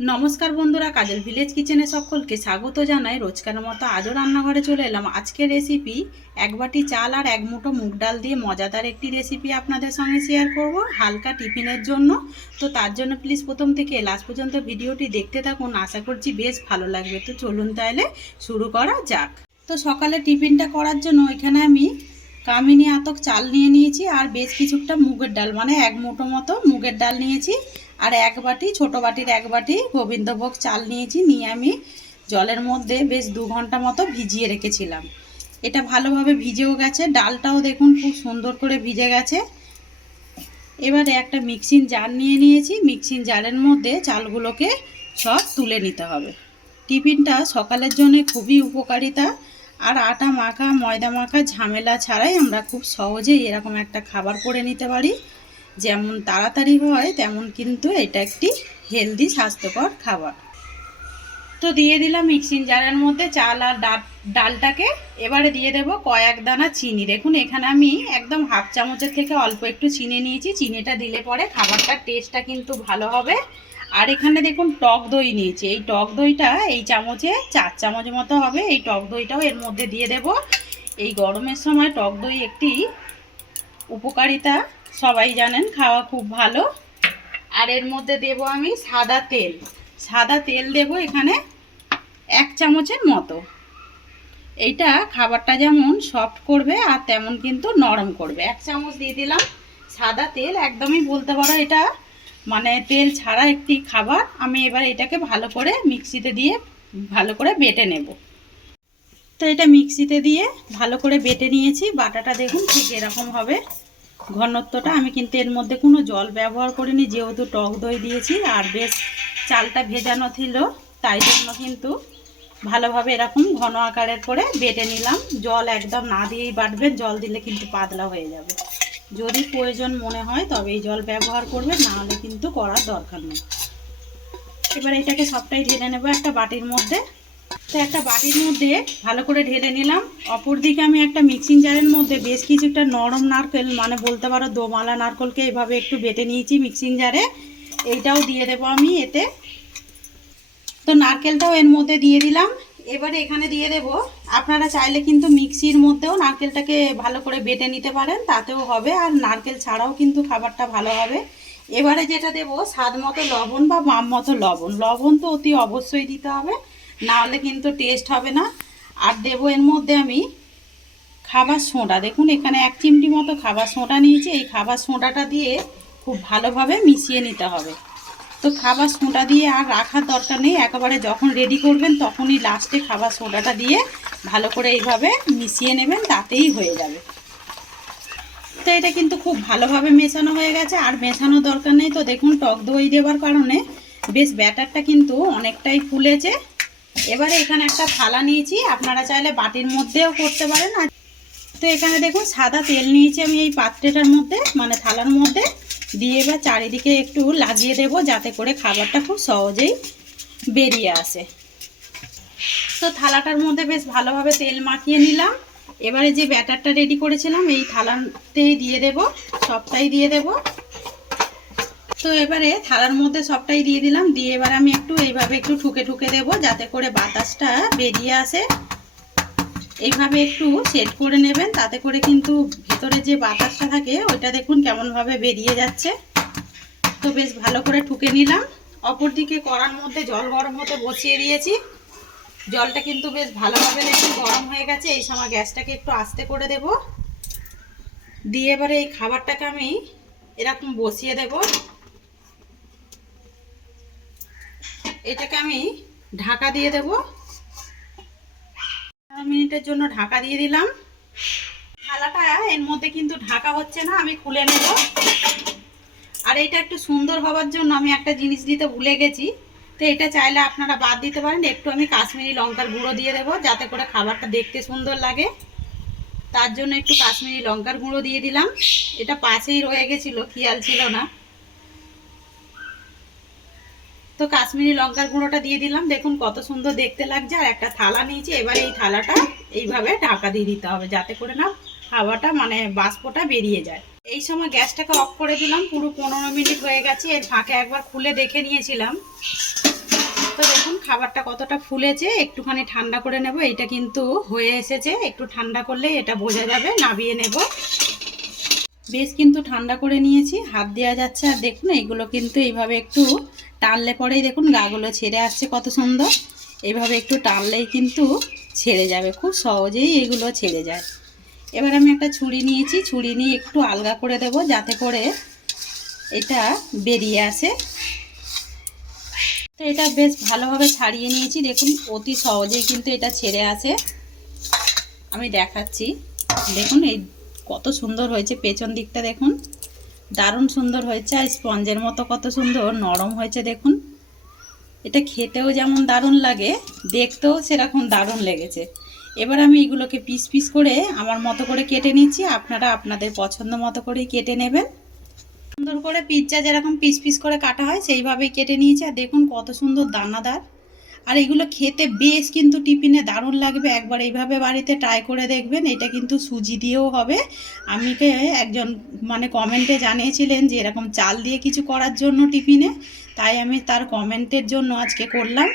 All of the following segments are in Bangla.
নমস্কার বন্ধুরা, কাজল ভিলেজ কিচেনে সকলকে স্বাগত জানাই। রোজকার মতো আজও রান্নাঘরে চলে এলাম। আজকের রেসিপি এক বাটি চাল আর এক মুঠো মুগ ডাল দিয়ে মজাদার একটি রেসিপি আপনাদের সঙ্গে শেয়ার করব হালকা টিফিনের জন্য। তো তার জন্য প্লিজ প্রথম থেকে লাস্ট পর্যন্ত ভিডিওটি দেখতে থাকুন। আশা করছি বেশ ভালো লাগবে। তো চলুন তাহলে শুরু করা যাক। তো সকালে টিফিনটা করার জন্য এখানে আমি কামিনী আতক চাল নিয়ে নিয়েছি আর বেশ কিছুটা মুগের ডাল মানে এক মুঠো মতো মুগের ডাল নিয়েছি। আর এক বাটি, ছোট বাটির এক বাটি গোবিন্দভোগ চাল নিয়েছি, নিয়ে আমি জলের মধ্যে বেশ দু ঘণ্টা মতো ভিজিয়ে রেখেছিলাম। এটা ভালোভাবে ভিজেও গেছে, ডালটাও দেখুন খুব সুন্দর করে ভিজে গেছে। এবারে একটা মিক্সিং জার নিয়ে নিয়েছি, মিক্সিং জারের মধ্যে চালগুলোকে সব তুলে নিতে হবে। টিফিনটা সকালের জন্য খুবই উপকারিতা, আর আটা মাখা, ময়দা মাখা ঝামেলা ছাড়াই আমরা খুব সহজেই এরকম একটা খাবার করে নিতে পারি। যেমন তাড়াতাড়ি হয়, তেমন কিন্তু এটা একটি হেলদি স্বাস্থ্যকর খাবার। তো দিয়ে দিলাম মিক্সিং জারের মধ্যে চাল আর ডাল ডালটাকে। এবারে দিয়ে দেব কয়েক দানা চিনি। দেখুন, এখানে আমি একদম হাফ চামচের থেকে অল্প একটু চিনি নিয়েছি। চিনিটা দিলে পরে খাবারটার টেস্টটা কিন্তু ভালো হবে। আর এখানে দেখুন, টক দই নিয়েছি। এই টক দইটা এই চামচে চার চামচ মতো হবে। এই টক দইটাও এর মধ্যে দিয়ে দেব। এই গরমের সময় টক দই একটি উপকারিতা। সবাই জানেন, খাওয়া খুব ভালো। আর এর মধ্যে দেব আমি সাদা তেল। সাদা তেল দেব এখানে এক চামচের মতো। এইটা খাবারটা যেমন সফট করবে আর তেমন কিন্তু নরম করবে। এক চামচ দিয়ে দিলাম সাদা তেল। একদমই বলতে পারো এটা মানে তেল ছাড়া একটি খাবার। আমি এবার এটাকে ভালো করে মিক্সিতে দিয়ে ভালো করে বেটে নেব। তো এটা মিক্সিতে দিয়ে ভালো করে বেটে নিয়েছি। বাটাটা দেখুন ঠিক এরকম হবে। ঘনত্বটা, আমি কিন্তু এর মধ্যে কোনো জল ব্যবহার করিনি, যেহেতু টক দই দিয়েছি, আর বেশ চালটা ভেজানো ছিল, তাই জন্য কিন্তু ভালোভাবে এরকম ঘন আকারের করে বেটে নিলাম। জল একদম না দিয়েই বাটবেন জল দিলে কিন্তু পাতলা হয়ে যাবে। যদি প্রয়োজন মনে হয় তবে এই জল ব্যবহার করবে, না হলে কিন্তু করার দরকার নেই। এবার এটাকে সবটাই ঢেলে নেব একটা বাটির মধ্যে। তো একটা বাটির মধ্যে ভালো করে ঢেলে নিলাম। অপর দিকে আমি একটা মিক্সিং জারের মধ্যে বেশ কিছুটা নরম নারকেল মানে বলতে পারো দোমালা নারকেলকে এভাবে একটু বেটে নিয়েছি মিক্সিং জারে এইটাও দিয়ে দেবো আমি এতে। তো নারকেলটাও এর মধ্যে দিয়ে দিলাম। এবারে এখানে দিয়ে দেব, আপনারা চাইলে কিন্তু মিক্সির মধ্যেও নারকেলটাকে ভালো করে বেটে নিতে পারেন, তাতেও হবে। আর নারকেল ছাড়াও কিন্তু খাবারটা ভালো হবে। এবারে যেটা দেব, স্বাদ মতো লবণ বা মাম মতো লবণ। লবণ তো অতি অবশ্যই দিতে হবে। না হলে কিন্তু টেস্ট হবে না। আর দেবো এর মধ্যে আমি খাবার সোঁটা। দেখুন, এখানে এক চিমটি মতো খাবার সোঁটা নিয়েছি। এই খাবার সোঁডাটা দিয়ে খুব ভালোভাবে মিশিয়ে নিতে হবে। তো খাবার সোঁটা দিয়ে আর রাখার দরকার নেই। একেবারে যখন রেডি করবেন, তখনই লাস্টে খাবার সোঁডাটা দিয়ে ভালো করে এইভাবে মিশিয়ে নেবেন, তাতেই হয়ে যাবে। তো এটা কিন্তু খুব ভালোভাবে মেশানো হয়ে গেছে। আর মেশানোর দরকার নেই। তো দেখুন, টক দই দেওয়ার কারণে বেশ ব্যাটারটা কিন্তু অনেকটাই ফুলেছে। এবারে এখানে একটা থালা নিয়েছি, আপনারা চাইলে বাটির মধ্যেও করতে পারেন। আর তো এখানে দেখুন, সাদা তেল নিয়েছি আমি এই পাত্রেটার মধ্যে মানে থালার মধ্যে। দিয়ে এবার চারিদিকে একটু লাগিয়ে দেব, যাতে করে খাবারটা খুব সহজেই বেরিয়ে আসে। তো থালাটার মধ্যে বেশ ভালোভাবে তেল মাখিয়ে নিলাম। এবারে যে ব্যাটারটা রেডি করেছিলাম, এই থালাতেই দিয়ে দেব, সবটাই দিয়ে দেব। তো এবারে থালার মধ্যে সবটাই দিয়ে দিলাম। দিয়ে এবার আমি একটু এইভাবে একটু ঠুকে ঠুকে দেব যাতে করে বাতাসটা বেরিয়ে আসে। এইভাবে একটু সেট করে নেবেন, তাতে করে কিন্তু ভেতরে যে বাতাসটা থাকে, ওইটা দেখুন কেমনভাবে বেরিয়ে যাচ্ছে। তো বেশ ভালো করে ঠুকে নিলাম। অপরদিকে কড়ার মধ্যে জল গরম হতে বসিয়ে দিয়েছি। জলটা কিন্তু বেশ ভালোভাবে দেখুন গরম হয়ে গেছে। এই সময় গ্যাসটাকে একটু আস্তে করে দেব। দিয়ে এবারে এই খাবারটাকে আমি এরকম বসিয়ে দেব। এটাকে আমি ঢাকা দিয়ে দেবো। মিনিটের জন্য ঢাকা দিয়ে দিলাম। থালাটা এর মধ্যে কিন্তু ঢাকা হচ্ছে না, আমি খুলে নেব। আর এটা একটু সুন্দর হওয়ার জন্য আমি একটা জিনিস দিতে ভুলে গেছি। তো এটা চাইলে আপনারা বাদ দিতে পারেন, একটু আমি কাশ্মীরি লঙ্কার গুঁড়ো দিয়ে দেবো, যাতে করে খাবারটা দেখতে সুন্দর লাগে। তার জন্য একটু কাশ্মীরি লঙ্কার গুঁড়ো দিয়ে দিলাম। এটা পাশেই রয়ে গেছিল, খেয়াল ছিল না। তো কাশ্মীরি লঙ্কার গুঁড়োটা দিয়ে দিলাম। দেখুন কত সুন্দর দেখতে লাগছে। আর একটা থালা নিয়েছি। এবার এই থালাটা এইভাবে ঢাকা দিয়ে দিতে হবে যাতে করে না হাওয়াটা মানে বাষ্পটা বেরিয়ে যায়। এই সময় গ্যাসটাকে অফ করে দিলাম। পুরো পনেরো মিনিট হয়ে গেছে। এর ফাঁকে একবার খুলে দেখে নিয়েছিলাম। তো দেখুন খাবারটা কতটা ফুলেছে। একটুখানি ঠান্ডা করে নেব। এটা কিন্তু হয়ে এসেছে। একটু ঠান্ডা করলে এটা বোঝা যাবে। নাবিয়ে নেব। বেশ কিন্তু ঠান্ডা করে নিয়েছি। হাত দেওয়া যাচ্ছে। আর দেখুন এগুলো কিন্তু এইভাবে একটু টানলে পরেই দেখুন গাগুলো ছেড়ে আসছে কত সুন্দর। এইভাবে একটু টানলেই কিন্তু ছেড়ে যাবে, খুব সহজেই এগুলো ছেড়ে যায়। এবার আমি একটা ছুরি নিয়েছি, ছুরি নিয়ে একটু আলগা করে দেব যাতে করে এটা বেরিয়ে আসে। তো এটা বেশ ভালোভাবে ছাড়িয়ে নিয়েছি, দেখুন অতি সহজেই কিন্তু এটা ছেড়ে আসে। আমি দেখাচ্ছি, দেখুন এই কত সুন্দর হয়েছে পেছন দিকটা দেখুন। দারুণ সুন্দর হয়েছে আর স্পঞ্জের মতো কত সুন্দর, নরম হয়েছে দেখুন। এটা খেতেও যেমন দারুণ লাগে, দেখতেও সেরকম দারুণ লেগেছে। এবার আমি এগুলোকে পিস পিস করে আমার মতো করে কেটে নিচ্ছি, আপনারা আপনাদের পছন্দ মতো করেই কেটে নেবেন। সুন্দর করে পিৎজা যেরকম পিস পিস করে কাটা হয়, সেইভাবেই কেটে নিয়েছি। আর দেখুন কত সুন্দর দানাদার। আর এগুলো খেতে বেশ কিন্তু টিফিনে দারুণ লাগবে। একবার এইভাবে বাড়িতে ট্রাই করে দেখবেন, এটা কিন্তু সুজি দিয়েও হবে। আমিকে একজন মানে কমেন্টে জানিয়েছিলেন যে এরকম চাল দিয়ে কিছু করার জন্য টিফিনে, তাই আমি তার কমেন্টের জন্য আজকে করলাম।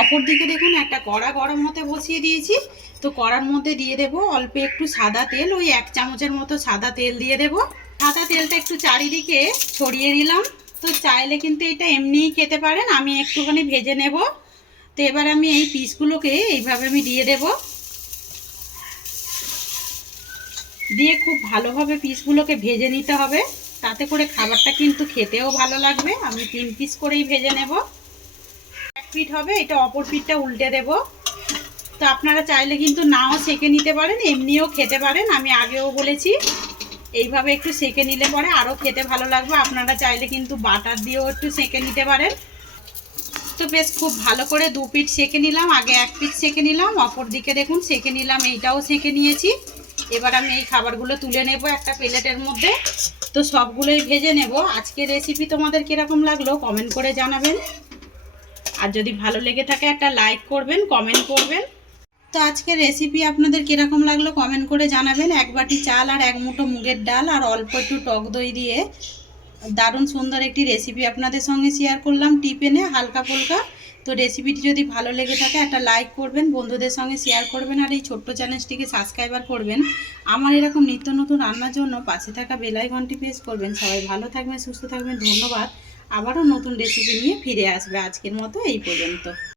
অপর দিকে দেখুন, একটা কড়া গরম হতে বসিয়ে দিয়েছি। তো কড়ার মধ্যে দিয়ে দেব অল্প একটু সাদা তেল, ওই এক চামচের মতো সাদা তেল দিয়ে দেব। সাদা তেলটা একটু চারিদিকে ছড়িয়ে দিলাম। তো চাইলে কিন্তু এটা এমনিই খেতে পারেন, আমি একটুখানি ভেজে নেব। তো এবার আমি এই পিসগুলোকে এইভাবে আমি দিয়ে দেব। দিয়ে খুব ভালোভাবে পিসগুলোকে ভেজে নিতে হবে। তাতে করে খাবারটা কিন্তু খেতেও ভালো লাগবে। আমি তিন পিস করেই ভেজে নেব। এক পিঠ হবে, এটা অপর পিঠটা উল্টে দেব। তো আপনারা চাইলে কিন্তু নাও সেকে নিতে পারেন, এমনিও খেতে পারেন। আমি আগেও বলেছি, এইভাবে একটু সেকে নিলে পরে আরও খেতে ভালো লাগবে। আপনারা চাইলে কিন্তু বাটার দিয়েও একটু সেকে নিতে পারেন। তো বেশ খুব ভালো করে দু পিঠ সেকে নিলাম, আগে এক পিঠ সেকে নিলাম, অপর দিকে দেখুন সেকে নিলাম, এইটাও সেকে নিয়েছি। এবার আমি এই খাবারগুলো তুলে নেব একটা প্লেটের মধ্যে। তো সবগুলোই ভেজে নেব। আজকে রেসিপি তোমাদের কীরকম লাগল কমেন্ট করে জানাবেন। আর যদি ভালো লেগে থাকে একটা লাইক করবেন কমেন্ট করবেন। তো আজকে রেসিপি আপনাদের কীরকম লাগল কমেন্ট করে জানাবেন। এক বাটি চাল আর এক মুঠো মুগের ডাল, আর অল্প একটু টক দই দিয়ে দারুণ সুন্দর একটি রেসিপি আপনাদের সঙ্গে শেয়ার করলাম টিফেনে হালকা ফুলকা। তো রেসিপিটি যদি ভালো লেগে থাকে, একটা লাইক করবেন, বন্ধুদের সঙ্গে শেয়ার করবেন আর এই ছোট্ট চ্যানেলটিকে সাবস্ক্রাইবার করবেন। আমার এরকম নিত্য নতুন রান্নার জন্য পাশে থাকা বেলাই ঘন্টি প্রেস করবেন। সবাই ভালো থাকবেন, সুস্থ থাকবেন, ধন্যবাদ। আবারও নতুন রেসিপি নিয়ে ফিরে আসবে আজকের মতো, এই পর্যন্ত।